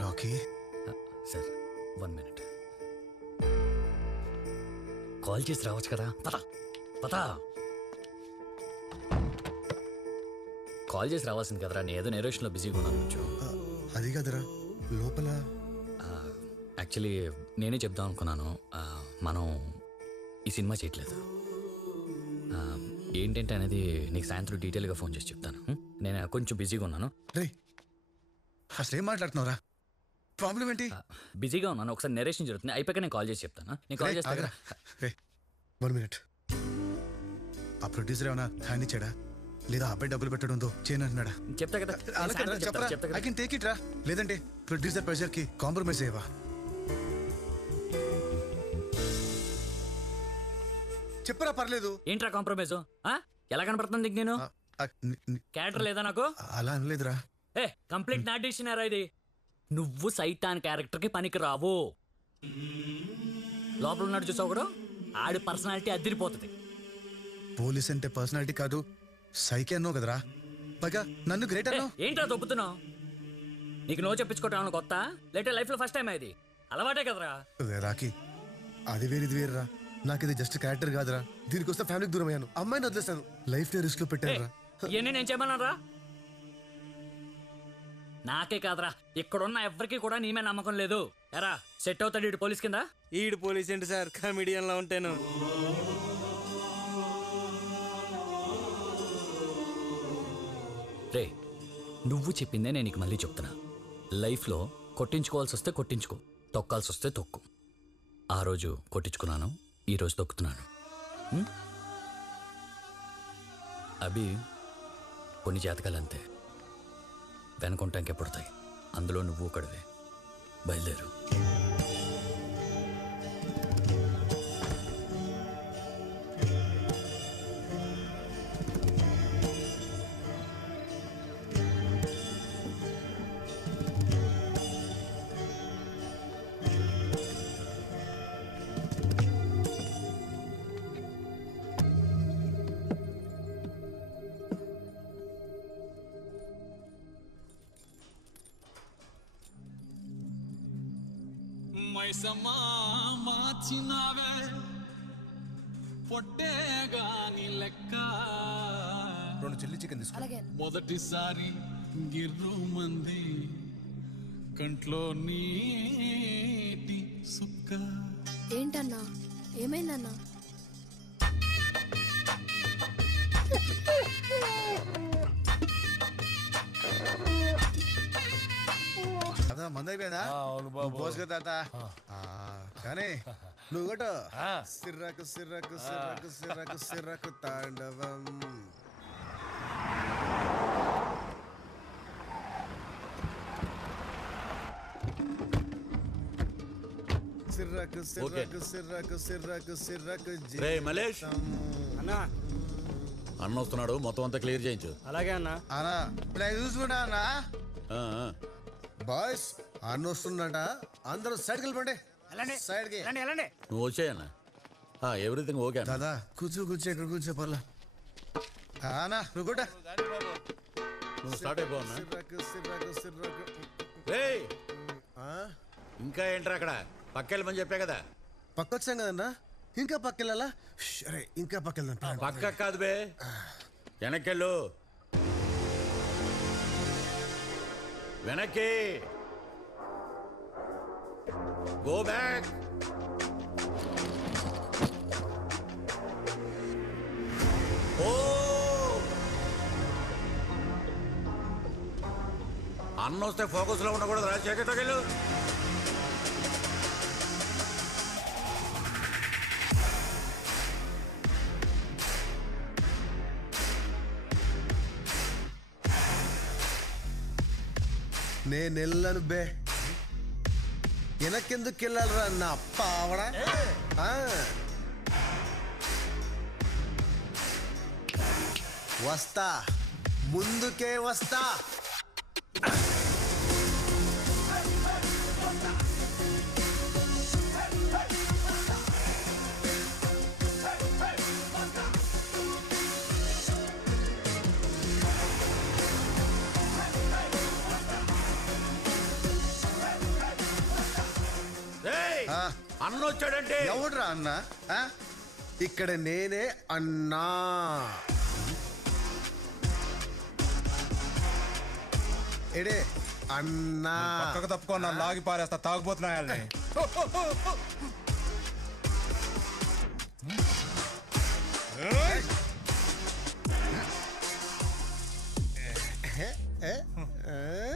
Rocky sir 1 minute. Call చేసి రావచ్చు కదా. పతా కాల్ చేసి రావాల్సింది కదరా. నేను ఏదో నేరేషన్లో బిజీగా ఉన్నాను కొంచెం. అది కదరా లోపల. యాక్చువల్లీ నేనే చెప్దాం అనుకున్నాను. మనం ఈ సినిమా చేయట్లేదు. ఏంటంటే అనేది నీకు సాయంత్రం డీటెయిల్గా ఫోన్ చేసి చెప్తాను. నేను కొంచెం బిజీగా ఉన్నాను. రే అసలు ఏం మాట్లాడుతున్నావురా? ప్రాబ్లం ఏంటి? బిజీగా ఉన్నాను. ఒకసారి నెరేషన్ జరుగుతుంది, అయిపోయాక నేను కాల్ చేసి చెప్తాను. నేను కాల్ చేస్తాను. 1 minute. ఆ ప్రొడ్యూసర్ ఏమన్నా హ్యాండ్ ఇచ్చాడా లేదా అబ్బాయి డబ్బులు పెట్టడంతో చేయను అంటున్నాడా? చెప్తా కదా. ఐ కెన్ టేక్ ఇట్ రా. లేదంటే ప్రొడ్యూసర్ ప్రెషర్ కి కాంప్రమైజ్ అయ్యవా? చెప్పరా పర్లేదు. ఏంట్రా కాంప్రమైజ్? ఎలా కనపడుతుంది నేను? క్యారెక్టర్ లేదా నాకు? అలా అనలేదురా. కంప్లీట్ నా డిసిషన్ ఇది. నువ్వు సైతాన్ క్యారెక్టర్ కి పనికి రావు. లోపల ఉన్నాడు చూసావు కూడా, ఆడి పర్సనాలిటీ అదిరిపోతుంది. పోలీస్ అంటే పర్సనాలిటీ కాదు సైకి అన్నావు కదరా. పైగా నన్ను గ్రేట్ అన్నావు. ఏంట్రా దొబ్బుతున్నావు? నీకు నో చెప్పించుకోవటం కొత్త? లేటే లైఫ్ లో ఫస్ట్ టైం ఇది అలవాటే కదరా. రాకి అది వేరు ఇది వేరురా. నాకు ఇది జస్ట్ క్యారెక్టర్ కాదురా. దీనికోసం ఫ్యామిలీకి దూరం అయ్యాను. అమ్మాయిని వదిలేస్తాను. లైఫ్ ని రిస్క్ లో పెట్టాను. ఇవన్నీ నేను చేయమన్నారా? నాకే కాదురా, ఇక్కడున్న ఎవరికి కూడా నీ మీద నమ్మకం లేదు. ఎరా సెట్ అవుతాడు ఈడు పోలీస్ కింద? ఈడు పోలీస్ ఏంటి సార్, కమిడియన్ లా ఉంటాను. రే నువ్వు చెప్పిందే నేను నీకు మళ్ళీ చెప్తున్నా. లైఫ్లో కొట్టించుకోవాల్సి వస్తే కొట్టించుకో, తొక్కాల్సి వస్తే తొక్కు. ఆ రోజు కొట్టించుకున్నాను, ఈరోజు తొక్కుతున్నాను. అభి కొన్ని జాతకాలు అంతే, వెనుకుంటాకే పుడతాయి. అందులో నువ్వు ఒకడివే. బయలుదేరు. మైసమ్మా మార్చినావే పొట్టేగాని లెక్క. 2 చిల్లీ చికెన్ తీసుకో. మొదటిసారి గిర్రు మంది కంట్లో నీటి సుక్క. ఏంటన్నా ఏమైందన్నా? మందైపోయిందా? పోసుకో తాత. కానీ నువ్వు కూడా సిర్రకు సిర్రకు సిర్రకు సిర్రకు సిర్రకు తాండవం. సిర్రకు సిర్రకు సిర్రకు సిర్రకు సిర్రకు. రే మలేష్ అన్నా, అన్న వస్తున్నాడు, మొత్తం అంతా క్లియర్ చేయించు. అలాగే అన్నా. అన్నా ఇప్పుడు చూసుకుంటా అన్నా. బాయ్స్ అన్న వస్తుందట, అందరూ సైడ్కి వెళ్ళిపోండి. సైడ్కి నువ్వు వచ్చాయన్నా. ఎవ్రీథింగ్ ఓకే దాదా. కూర్చో కూర్చో, ఇక్కడ కూర్చో పర్లా. అన్నా నువ్వు కూడా నువ్వు స్టార్ట్ అయిపోవన్నా. ఇంకా ఏంట్రా అక్కడ? పక్కెళ్ళమని చెప్పా కదా. పక్కొచ్చాం కదన్నా, ఇంకా పక్కెళ్ళాలా? సరే ఇంకా పక్కెళ్దాం. పక్క కాదు బే, వెనక్కెళ్ళు. వెనక్కి గో బ్యాక్. ఓ అన్న వస్తే ఫోకస్ లో ఉండకూడదు. రాజశేఖర్లు నేను వెళ్ళను బే. వెనకెందుకు వెళ్ళాలరా నా పావడా? వస్తా, ముందుకే వస్తా. అన్న వచ్చాడంటే ఎవడ్రా అన్న ఆ? ఇక్కడ నేనే అన్నా. ఎడే అన్నా. పక్కకు తప్పుకొని నన్ను లాగి పారేస్తా తాగుపోతున్నాయని.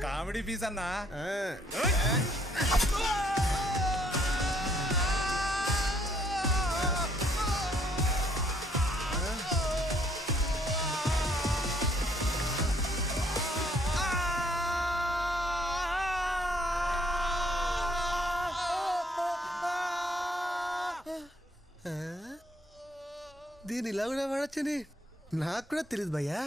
కామెడీ పీస్ అన్నా. దీని ఇలా కూడా వాడచ్చని నాకు కూడా తెలియదు భయ్యా.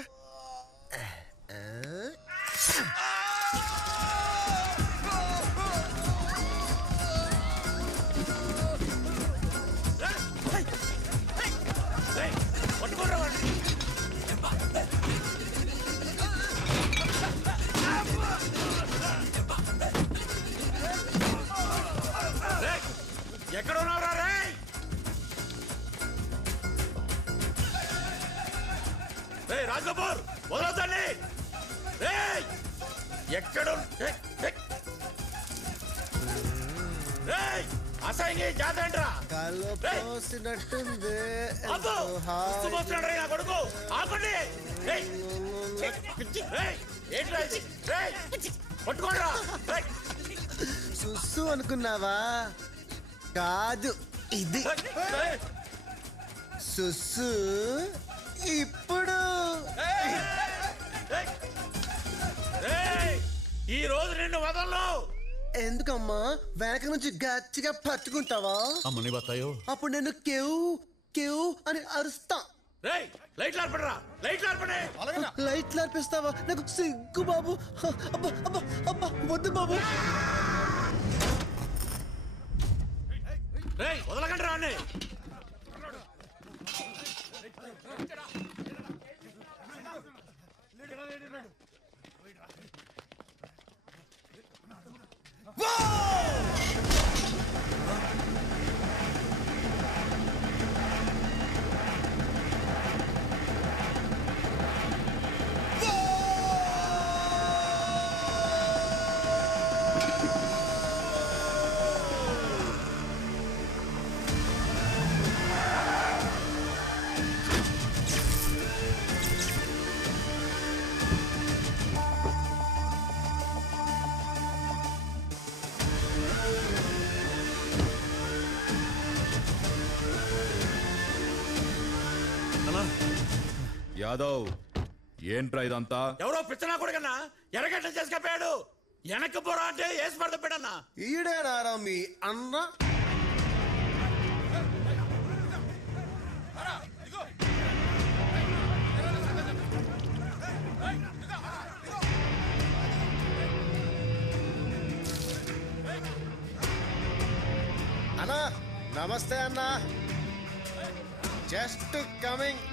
ఎక్కడ ఉన్నావురా రే? రాజకపూర్ వదలొద్దండి. ఎక్కడ అసహ్యంగా జాతరంట్రా పోసినట్టుంది. నా కొడుకు ఆపండి. పట్టుకోండిరా. సుస్సు అనుకున్నావా? కాదు, ఇది సుస్సు. ఇప్పుడు ఈ రోజు నిన్ను వదలను. ఎందుకమ్మా వెనక నుంచి గట్టిగా పట్టుకుంటావా? అమ్మని బతాయో. అప్పుడు నేను కేవ్ కేవ్ అని అరుస్తా. లైట్లు ఆర్పడరా, లైట్లు ఆర్పడే. లైట్లు ఆర్పిస్తావా? నాకు సిగ్గు బాబు. అబ్బా అబ్బా అబ్బా వద్దు బాబు. వదలకండి రాండి. యాదవ్, ఏంట్రా ఇదంతా? ఎవరో పిచ్చనా కొడుకన్నా ఎరగట్ట చేసుకపోయాడు. వెనక్కి పోరా అంటే వేసి పడతాడన్నా. ఈడేనారా మీ అన్న? అన్నా నమస్తే అన్నా. Just coming.